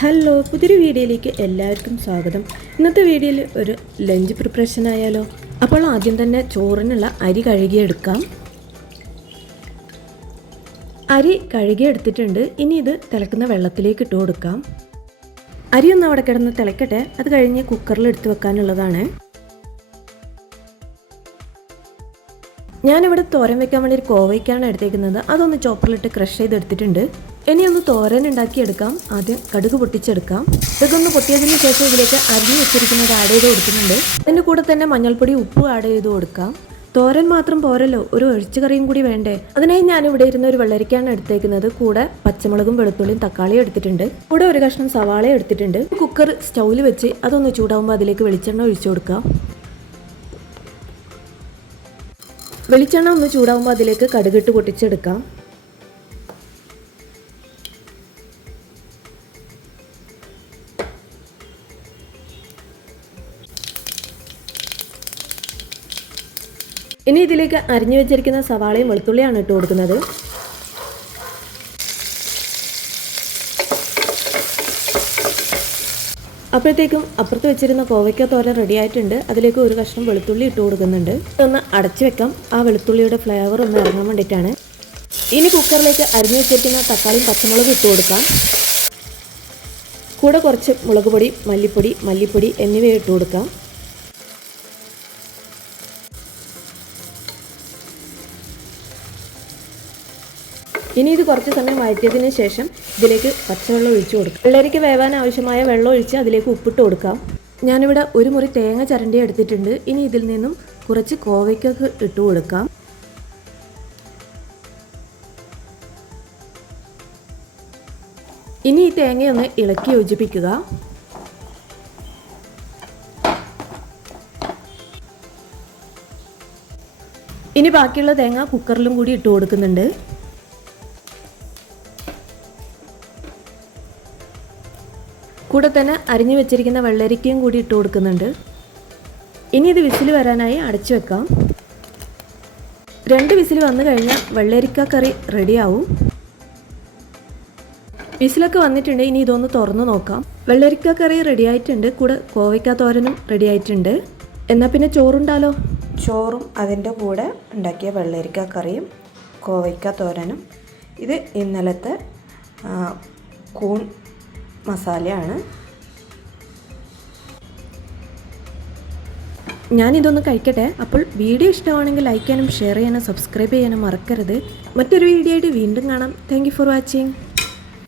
Hello പുതിയൊരു വീഡിയോയിലേക്ക് എല്ലാവർക്കും സ്വാഗതം. ഇന്നത്തെ വീഡിയോയിൽ ഒരു ലഞ്ച് പ്രിപ്പറേഷൻ ആയാലോ? അപ്പോൾ ആദ്യം തന്നെ ചോറിനുള്ള അരി കഴുകിയെടുക്കാം. അരി കഴുകിയെടുത്തിട്ടുണ്ട്. ഇനി ഇത് തിളക്കുന്ന വെള്ളത്തിലേക്ക് ഇട്ട് കൊടുക്കാം. അരി ഒന്ന് അവിടെ കിടന്ന് തിളക്കട്ടെ. അത് കഴിഞ്ഞ് കുക്കറിൽ എടുത്ത് വെക്കാനുള്ളതാണ്. ഞാനിവിടെ തോരൻ വെക്കാൻ വേണ്ടി ഒരു കോവയ്ക്കാണ് എടുത്തേക്കുന്നത്. അതൊന്ന് ചോപ്പറിലിട്ട് ക്രഷ് ചെയ്തെടുത്തിട്ടുണ്ട്. ഇനി ഒന്ന് തോരൻ ഉണ്ടാക്കിയെടുക്കാം. ആദ്യം കടുക് പൊട്ടിച്ചെടുക്കാം. ഇതൊന്ന് പൊട്ടിയതിന് ശേഷം ഇതിലേക്ക് അരിഞ്ഞു വെച്ചിരിക്കുന്നത് ആഡ് ചെയ്ത് കൊടുക്കുന്നുണ്ട്. അതിന്റെ കൂടെ തന്നെ മഞ്ഞൾപ്പൊടി ഉപ്പ് ആഡ് ചെയ്ത് കൊടുക്കാം. തോരൻ മാത്രം പോരല്ലോ ഒരു ഒഴിച്ചുകറിയും കൂടി വേണ്ടേ? അതിനായി ഞാൻ ഇവിടെ ഇരുന്ന ഒരു വെള്ളരിക്കാണ് എടുത്തേക്കുന്നത്. കൂടെ പച്ചമുളകും വെളുത്തുള്ളിയും തക്കാളിയും എടുത്തിട്ടുണ്ട്. കൂടെ ഒരു കഷ്ണം സവാള എടുത്തിട്ടുണ്ട്. കുക്കർ സ്റ്റൗവിൽ വെച്ച് അതൊന്ന് ചൂടാവുമ്പോൾ അതിലേക്ക് വെളിച്ചെണ്ണ ഒഴിച്ചു കൊടുക്കാം. വെളിച്ചെണ്ണ ഒന്ന് ചൂടാവുമ്പോൾ അതിലേക്ക് കടുകിട്ട് പൊട്ടിച്ചെടുക്കാം. ഇനി ഇതിലേക്ക് അരിഞ്ഞു വെച്ചിരിക്കുന്ന സവാളയും വെളുത്തുള്ളിയാണ് ഇട്ട് കൊടുക്കുന്നത്. അപ്പോഴത്തേക്കും അപ്പുറത്ത് വെച്ചിരുന്ന കോവയ്ക്ക തോര റെഡി ആയിട്ടുണ്ട്. അതിലേക്ക് ഒരു കഷ്ണം വെളുത്തുള്ളി ഇട്ട് കൊടുക്കുന്നുണ്ട്. ഇതൊന്ന് അടച്ചു വെക്കാം. ആ വെളുത്തുള്ളിയുടെ ഫ്ലേവർ ഒന്ന് ഇറങ്ങാൻ വേണ്ടിയിട്ടാണ്. ഇനി കുക്കറിലേക്ക് അരിഞ്ഞു വെച്ചിരിക്കുന്ന തക്കാളിയും പച്ചമുളകും ഇട്ട് കൊടുക്കാം. കൂടെ കുറച്ച് മുളക് പൊടി മല്ലിപ്പൊടി മല്ലിപ്പൊടി എന്നിവ ഇട്ട് കൊടുക്കാം. ഇനി ഇത് കുറച്ച് സമയം വഴറ്റിയതിന് ശേഷം ഇതിലേക്ക് പച്ചവെള്ളം ഒഴിച്ചു കൊടുക്കാം. വെള്ളരിക്ക് വേവാൻ ആവശ്യമായ വെള്ളം ഒഴിച്ച് അതിലേക്ക് ഉപ്പിട്ട് കൊടുക്കാം. ഞാനിവിടെ ഒരു മുറി തേങ്ങ ചരണ്ടി എടുത്തിട്ടുണ്ട്. ഇനി ഇതിൽ നിന്നും കുറച്ച് കോവയ്ക്കൊക്കെ ഇട്ട് കൊടുക്കാം. ഇനി ഈ തേങ്ങയൊന്ന് ഇളക്കി യോജിപ്പിക്കുക. ഇനി ബാക്കിയുള്ള തേങ്ങ കുക്കറിലും കൂടി ഇട്ട് കൊടുക്കുന്നുണ്ട്. കൂടെ തന്നെ അരിഞ്ഞു വെച്ചിരിക്കുന്ന വെള്ളരിക്കയും കൂടി ഇട്ട് കൊടുക്കുന്നുണ്ട്. ഇനി ഇത് വിസിൽ വരാനായി അടച്ചു വെക്കാം. രണ്ട് വിസിൽ വന്നു കഴിഞ്ഞാൽ വെള്ളരിക്ക കറി റെഡിയാവും. വിസിലൊക്കെ വന്നിട്ടുണ്ട്. ഇനി ഇതൊന്ന് തുറന്നു നോക്കാം. വെള്ളരിക്ക കറി റെഡിയായിട്ടുണ്ട്. കൂടെ കോവയ്ക്ക തോരനും റെഡിയായിട്ടുണ്ട്. എന്നാൽ പിന്നെ ചോറുണ്ടാലോ? ചോറും അതിന്റെ കൂടെ ഉണ്ടാക്കിയ വെള്ളരിക്ക കറിയും കോവയ്ക്ക തോരനും. ഇത് ഇന്നലത്തെ കൂൺ മസാലയാണ്. ഞാനിതൊന്ന് കഴിക്കട്ടെ. അപ്പോൾ വീഡിയോ ഇഷ്ടമാണെങ്കിൽ ലൈക്ക് ചെയ്യാനും ഷെയർ ചെയ്യാനും സബ്സ്ക്രൈബ് ചെയ്യാനും മറക്കരുത്. മറ്റൊരു വീഡിയോ ആയിട്ട് വീണ്ടും കാണാം. Thank for watching